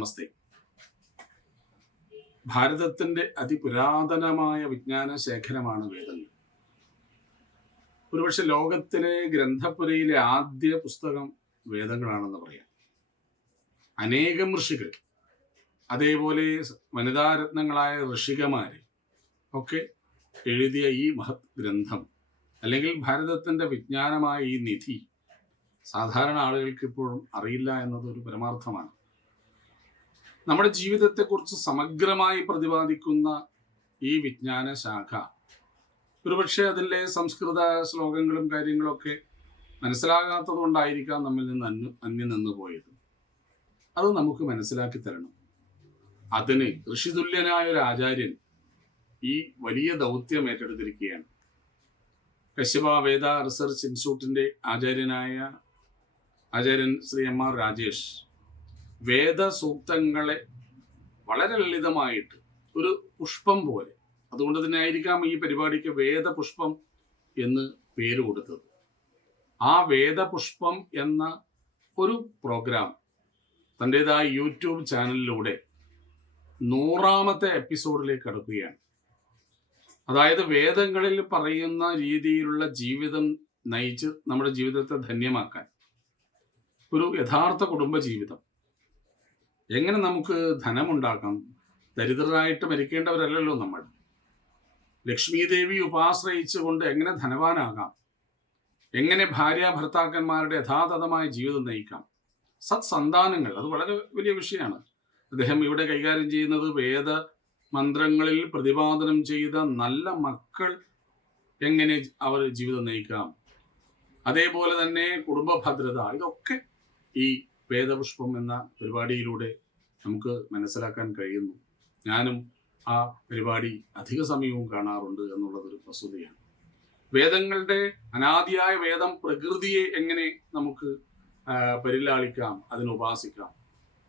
നമസ്തേ. ഭാരതത്തിൻ്റെ അതിപുരാതനമായ വിജ്ഞാന ശേഖരമാണ് വേദങ്ങൾ. ഒരുപക്ഷെ ലോകത്തിലെ ഗ്രന്ഥപുരയിലെ ആദ്യ പുസ്തകം വേദങ്ങളാണെന്ന് പറയാം. അനേകം ഋഷികൾ, അതേപോലെ വനിതാരത്നങ്ങളായ ഋഷികമാർ ഒക്കെ എഴുതിയ ഈ മഹത് ഗ്രന്ഥം, അല്ലെങ്കിൽ ഭാരതത്തിൻ്റെ വിജ്ഞാനമായ ഈ നിധി, സാധാരണ ആളുകൾക്ക് ഇപ്പോഴും അറിയില്ല എന്നതൊരു പരമാർത്ഥമാണ്. നമ്മുടെ ജീവിതത്തെക്കുറിച്ച് സമഗ്രമായി പ്രതിപാദിക്കുന്ന ഈ വിജ്ഞാന ശാഖ ഒരുപക്ഷെ അതിലെ സംസ്കൃത ശ്ലോകങ്ങളും കാര്യങ്ങളൊക്കെ മനസ്സിലാകാത്തത് കൊണ്ടായിരിക്കാം നമ്മിൽ നിന്ന് അന്യം നിന്ന് പോയത്. അത് നമുക്ക് മനസ്സിലാക്കി തരണം. അതിന് ഋഷിതുല്യനായ ഒരു ആചാര്യൻ ഈ വലിയ ദൗത്യം ഏറ്റെടുത്തിരിക്കുകയാണ്. കശ്യപ വേദ റിസർച്ച് ഇൻസ്റ്റിറ്റ്യൂട്ടിൻ്റെ ആചാര്യനായ ആചാര്യൻ ശ്രീ M.R. രാജേഷ് വേദസൂക്തങ്ങളെ വളരെ ലളിതമായിട്ട് ഒരു പുഷ്പം പോലെ, അതുകൊണ്ട് തന്നെ ആയിരിക്കാം ഈ പരിപാടിക്ക് വേദപുഷ്പം എന്ന് പേര് കൊടുത്തത്. ആ വേദപുഷ്പം എന്ന ഒരു പ്രോഗ്രാം തൻ്റെതായ യൂട്യൂബ് ചാനലിലൂടെ 100ാമത്തെ എപ്പിസോഡിലേക്ക് കടക്കുകയാണ്. അതായത് വേദങ്ങളിൽ പറയുന്ന രീതിയിലുള്ള ജീവിതം നയിച്ച് നമ്മുടെ ജീവിതത്തെ ധന്യമാക്കാൻ, ഒരു യഥാർത്ഥ കുടുംബജീവിതം, എങ്ങനെ നമുക്ക് ധനമുണ്ടാക്കാം. ദരിദ്രരായിട്ട് മരിക്കേണ്ടവരല്ലല്ലോ നമ്മൾ. ലക്ഷ്മി ദേവി ഉപാശ്രയിച്ചുകൊണ്ട് എങ്ങനെ ധനവാനാകാം, എങ്ങനെ ഭാര്യ ഭർത്താക്കന്മാരുടെ യഥാതഥമായ ജീവിതം നയിക്കാം, സത്സന്താനങ്ങൾ, അത് വളരെ വലിയ വിഷയമാണ്. അദ്ദേഹം ഇവിടെ കൈകാര്യം ചെയ്യുന്നത് വേദ മന്ത്രങ്ങളിൽ പ്രതിപാദനം ചെയ്ത നല്ല മക്കൾ എങ്ങനെ അവർ ജീവിതം നയിക്കാം, അതേപോലെ തന്നെ കുടുംബ ഭദ്രത, ഇതൊക്കെ ഈ വേദപുഷ്പം എന്ന പരിപാടിയിലൂടെ നമുക്ക് മനസ്സിലാക്കാൻ കഴിയുന്നു. ഞാനും ആ പരിപാടി അധിക സമയവും കാണാറുണ്ട് എന്നുള്ളതൊരു വസ്തുതയാണ്. വേദങ്ങളുടെ അനാദിയായ വേദം പ്രകൃതിയെ എങ്ങനെ നമുക്ക് പരിലാളിക്കാം, അതിനുപാസിക്കാം,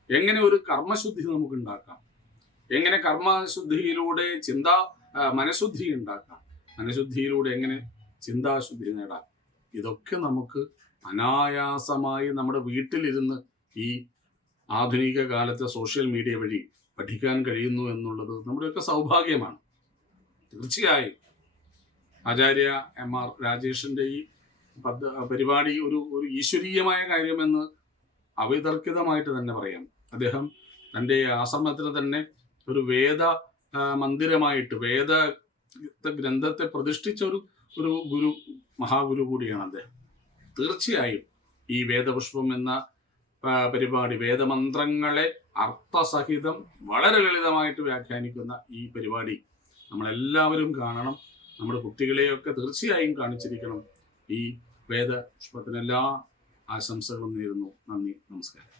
എങ്ങനെ ഒരു കർമ്മശുദ്ധി നമുക്ക് ഉണ്ടാക്കാം, എങ്ങനെ കർമ്മശുദ്ധിയിലൂടെ മനഃശുദ്ധി ഉണ്ടാക്കാം, മനഃശുദ്ധിയിലൂടെ എങ്ങനെ ചിന്താശുദ്ധി നേടാം, ഇതൊക്കെ നമുക്ക് അനായാസമായി നമ്മുടെ വീട്ടിലിരുന്ന് ഈ ആധുനിക കാലത്തെ സോഷ്യൽ മീഡിയ വഴി പഠിക്കാൻ കഴിയുന്നു എന്നുള്ളത് നമ്മുടെയൊക്കെ സൗഭാഗ്യമാണ്. തീർച്ചയായും ആചാര്യ M.R. രാജേഷിൻ്റെ ഈ പരിപാടി ഒരു ഈശ്വരീയമായ കാര്യമെന്ന് അവിതർക്കിതമായിട്ട് തന്നെ പറയാം. അദ്ദേഹം തൻ്റെ ആശ്രമത്തിന് തന്നെ ഒരു വേദ മന്ദിരമായിട്ട് വേദ ഗ്രന്ഥത്തെ പ്രതിഷ്ഠിച്ച ഒരു ഗുരു, മഹാഗുരു കൂടിയാണ് അദ്ദേഹം. തീർച്ചയായും ഈ വേദപുഷ്പം എന്ന പരിപാടി, വേദമന്ത്രങ്ങളെ അർത്ഥസഹിതം വളരെ ലളിതമായിട്ട് വ്യാഖ്യാനിക്കുന്ന ഈ പരിപാടി നമ്മളെല്ലാവരും കാണണം. നമ്മുടെ കുട്ടികളെയൊക്കെ തീർച്ചയായും കാണിച്ചിരിക്കണം. ഈ വേദപുഷ്പത്തിനെല്ലാ ആശംസകളും നേരുന്നു. നന്ദി, നമസ്കാരം.